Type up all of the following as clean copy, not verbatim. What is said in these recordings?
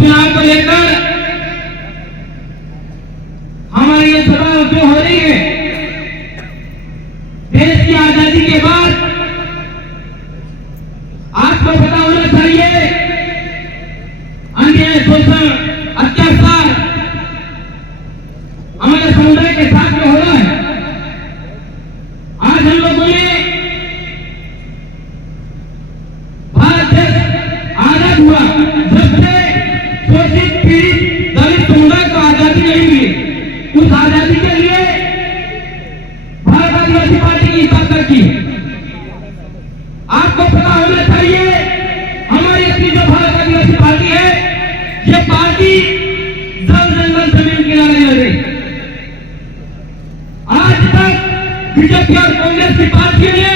उपचुनाव को लेकर हमारी ये सभा जो हो रही है, देश की आजादी के बाद आपको पता होना चाहिए अन्याय, शोषण, अत्याचार हमारे समुदाय के साथ में हो रहा है। आज हम लोगों ने भारत देश आजाद हुआ, जब से शोषित, पीड़ित, दलित समुदाय को आजादी नहीं मिली, उस आजादी के लिए भारत आदिवासी पार्टी की स्थापना की। आपको पता होना चाहिए हमारी अपनी जो भारत आदिवासी पार्टी है, ये पार्टी जल जंगल जमीन किनारे लड़ी। आज तक बीजेपी और कांग्रेस की पार्टियों ने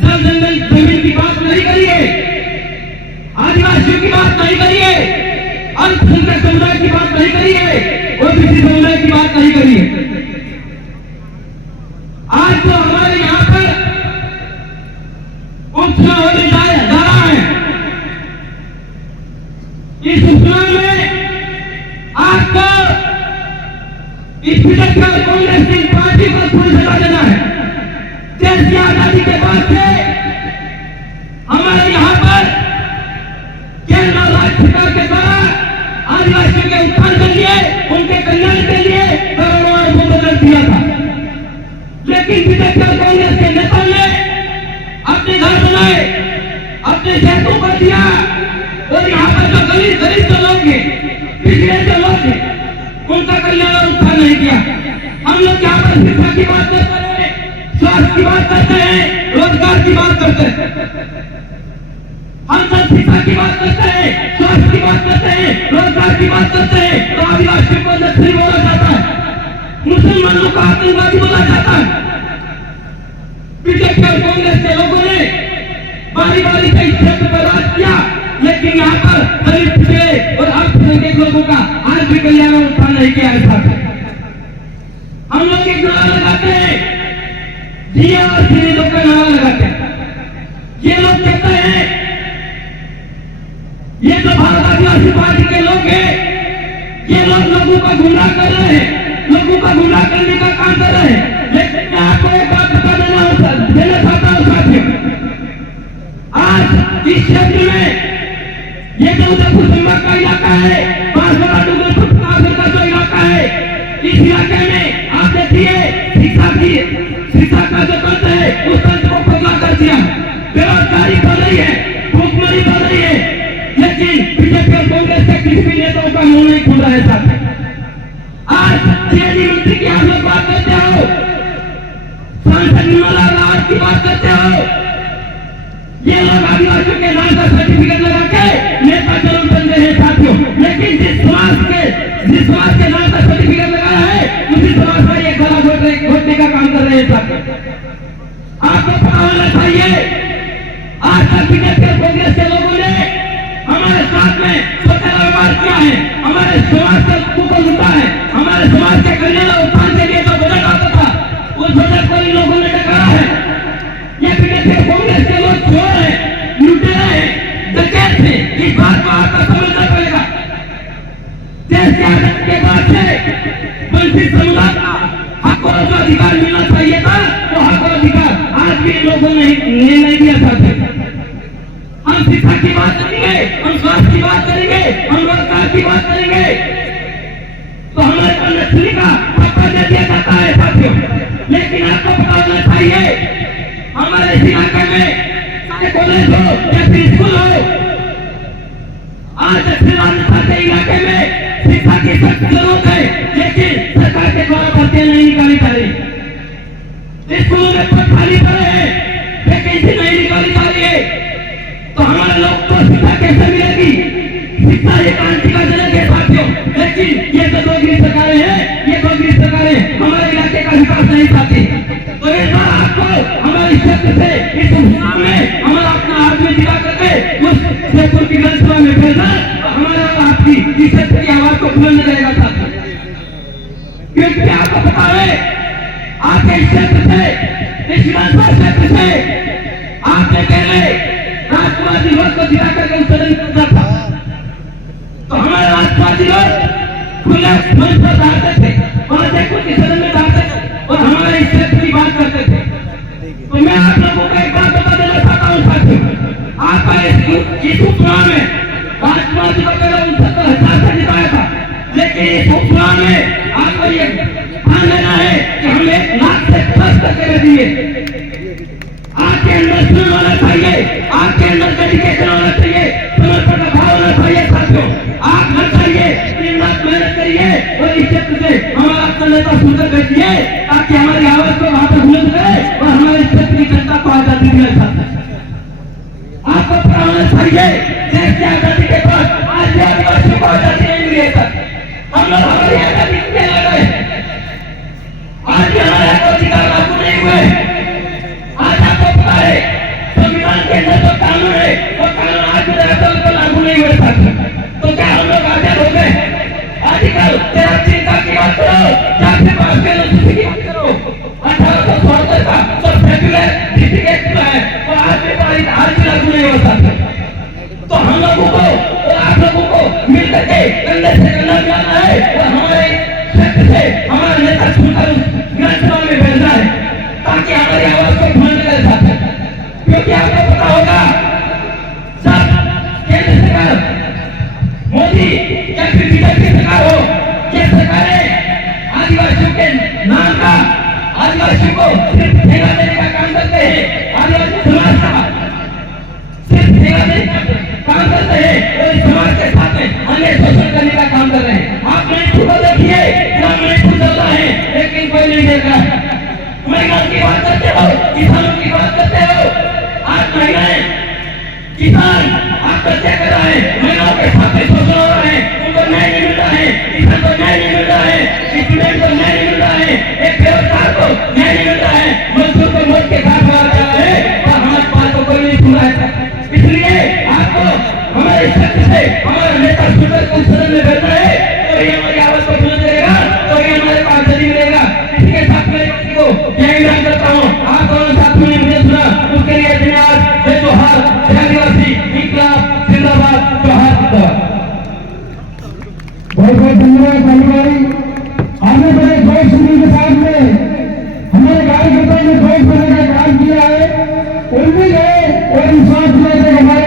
जल जंगल जमीन की बात नहीं करी है, आदिवासियों की बात नहीं करी है, अल्पसंख्यक समुदाय की बात नहीं करी है, ओबीसी समुदाय की बात नहीं करी है। आज तो हमारे यहाँ पर उपचुनाव होने जा रहा है। इस उपचुनाव में आपको इस बीजेपी और कांग्रेस की पार्टी को फूल सजा देना है। देश की आजादी के बाद से हमारे यहाँ पर केंद्र और राज्य सरकार के द्वारा आदिवासियों के उत्थान के लिए, उनके कल्याण के लिए करोड़ों अरबों बजट दिया था, लेकिन बीजेपी और कांग्रेस के नेताओं ने अपने घर बनाए, अपने शहरों पर दिया, और यहाँ पर जो गरीब जो लोग हैं, पिछड़े जो लोग हैं, उनका कल्याण और उत्थान नहीं किया। हम लोग यहाँ पर शिक्षा की बात करते हैं, स्वास्थ्य की बात करते हैं, रोजगार की बात करते हैं। हम सब शिक्षा की बात करते हैं, स्वास्थ्य की बात करते हैं, रोजगार की बात करते हैं, तो आदिवासियों को नक्सली बोला जाता है, मुसलमानों को आतंकवादी बोला जाता है। बीजेपी और कांग्रेस के लोगों ने बारी बारी से इस क्षेत्र पर राज किया, लेकिन यहाँ पर दलित, पिछड़े और अल्पसंख्यक लोगों का आज भी कल्याण और उत्थान नहीं किया है। हम लोग एक नारा लगाते हैं, जिया और श्री लोग का नारा लगाते हैं। ये लोग कहते हैं, ये जो भारत आदिवासी पार्टी के लोग हैं, ये लोग लोगों को गुमराह कर रहे हैं, लोगों को गुमराह करने का काम कर रहे हैं। लेकिन मैं आपको एक बात बता देना चाहता हूँ साथियों, आज इस क्षेत्र में ये जो उदयपुर संभाग का इलाका है, बांसवाड़ा डूंगरपुर का जो इलाका है, इस इलाके में आप देखिए शिक्षा का जो तंत्र है, उस तंत्र को खोखला कर दिया। बेरोजगारी बढ़ रही है, भूखमरी बढ़ रही है, लेकिन बीजेपी और कांग्रेस के किसी भी नेताओं का मुंह नहीं खुल रहा है। साथ आज सीएडी मंत्री की आप लोग बात करते हो, सांसद निर्मला राज की बात करते हो, ये लोग आदिवासियों के नाम का सर्टिफिकेट लगा के नेता जरूर बन रहे हैं साथियों, लेकिन जिस समाज के नाम का सर्टिफिकेट लगाया है, उसी समाज पर ये गला घोटने का काम कर रहे हैं साथियों। आपको पता होना चाहिए, आज तक बीजेपी और कांग्रेस के लोगों ने हमारे साथ में सोचा व्यवहार किया है, हमारे समाज का को लूटा है, हमारे समाज के कल्याण और उत्थान के लिए जो बजट आता था, उस बजट को इन लोगों ने टकरा है। ये बीजेपी और कांग्रेस के लोग चोर है, लुटेरे हैं, डकैत हैं, इस बात को आपको समझना पड़ेगा। देश के आजादी के बाद से वंचित समुदाय का हक और जो अधिकार मिलना चाहिए था, वो हक और अधिकार आज भी लोगों ने नहीं दिया था। हम शिक्षा की बात करेंगे, हम स्वास्थ्य की बात करेंगे, हम रोजगार की बात करेंगे, तो हमारे को नक्सली का पक्का दे दिया जाता है साथियों। लेकिन आपको पता होना चाहिए, हमारे इलाके में चाहे कॉलेज हो या फिर स्कूल हो, आज के इलाके में शिक्षा की सख्त जरूरत है, लेकिन सरकार के द्वारा भर्तियां नहीं निकाली जा रही। स्कूलों में पद खाली पड़े हैं, वैकेंसी नहीं निकाली जा रही है, तो हमारे लोग को शिक्षा कैसे मिलेगी? शिक्षा एक क्रांति का जनक है साथियों, लेकिन ये जो कांग्रेस सरकारें हैं, ये कांग्रेस सरकारें हमारे इलाके का विकास नहीं चाहती। तो इस बार आपको हमारे क्षेत्र से इस उपचुनाव में हमारा अपना आदमी दिखा करके उस जयपुर की विधानसभा में भेजना, हमारा आपकी इस क्षेत्र की आवाज को बुलंद रहेगा साथियों। क्योंकि आपको पता है, आपके इस क्षेत्र से, इस विधानसभा क्षेत्र से आपने पहले राजकुमार दिवस को दिखा करके उत्सर्जन करना था, तो लोग मंच पर डालते थे, वहां से कुछ सदन में डालते थे और हमारे क्षेत्र की बात करते थे। तो मैं आप लोगों को एक बात बता देना चाहता हूँ साथियों, आपका इस उपचुनाव में भाजपा जी को पहले 69,000 से जिताया था, लेकिन इस उपचुनाव में आपको ये ध्यान देना है कि हम 1 लाख से 10 तक दिए। आपके अंदर सुन होना चाहिए, आपके अंदर डेडिकेशन होना चाहिए, समर्पण का भाव होना चाहिए साथियों। आप न चाहिए, दिन रात मेहनत करिए और इस क्षेत्र से हमारा अपना नेता सुनकर बैठिए ताकि हमारी आवाज को वहां पर बुलंद करे और हमारे क्षेत्र की जनता को आजादी मिले। आपको पता होना चाहिए देश की आजादी के बाद आज भी आदिवासियों को आजादी नहीं मिली है। हम लोग हमारी आजादी के लिए लड़ रहे हैं, आज भी हमारे अधिकार लागू नहीं हुए। आज आपको पता है संविधान के अंदर जो कानून है वो कानून आज भी लागू नहीं हुए साथियों। तो क्या हम लोग आजाद हो गए? आजकल तेरा चिंता की बात करो, जाति पास के लोग की बात करो। 1874 का जो सेक्युलर सर्टिफिकेट है वो आज भी लागू नहीं हुआ साथियों। तो हम लोगों को और आप लोगों को मिलकर के कंधे से कंधा मिलाना है और हमारे क्षेत्र से हमारा नेता सुनकर विधानसभा में भेजना है ताकि हमारी आवाज को ध्वनि करे साथियों। क्योंकि आपको पता होगा जब केंद्र सरकार मोदी या फिर बीजेपी सरकार हो, ये सरकारें आदिवासियों के नाम का आदिवासियों को सिर्फ ठेका देने का काम करते हैं। आदिवासी समाज का सिर्फ ठेका देने का काम करते हैं और इस समाज के साथ में अन्य शोषण करने का काम कर रहे हैं। आप मणिपुर को देखिए, पूरा मणिपुर चल रहा है लेकिन कोई नहीं देख रहा है। महिलाओं की बात करते हो, किसानों की बात करते हो, आज महिलाएं किसान आत्महत्या कर रहा है, महिलाओं के साथ में शोषण हो रहा है, उनको न्याय नहीं मिल रहा है, किसान को न्याय नहीं मिल रहा है, स्टूडेंट को न्याय नहीं मिल रहा है, एक बेरोजगार को न्याय नहीं मिल रहा है, मजदूर को मौत के घाट उतारा जा रहा है और हमारी बात को कोई नहीं सुन रहा है। इसलिए आपको हमारे क्षेत्र से हमारा नेता सुनकर को सदन में भेजना है तो ये हमारी आवाज को बुलंद करेगा, तो ये हमारे को आजादी मिलेगा। इसी के साथ मेरे व्यक्ति को जय हिंद करता हूँ। आप दोनों साथियों ने मुझे सुना, उसके लिए धन्यवाद। जय जोहार, जय आदिवासी, इंकलाब जिंदाबाद, जोहार जिंदाबाद। बहुत बहुत धन्यवाद भाई। आने वाले जोश के साथ में हमारे कार्यकर्ताओं ने जोश देने का काम किया है। उम्मीद है और विश्वास है हमारे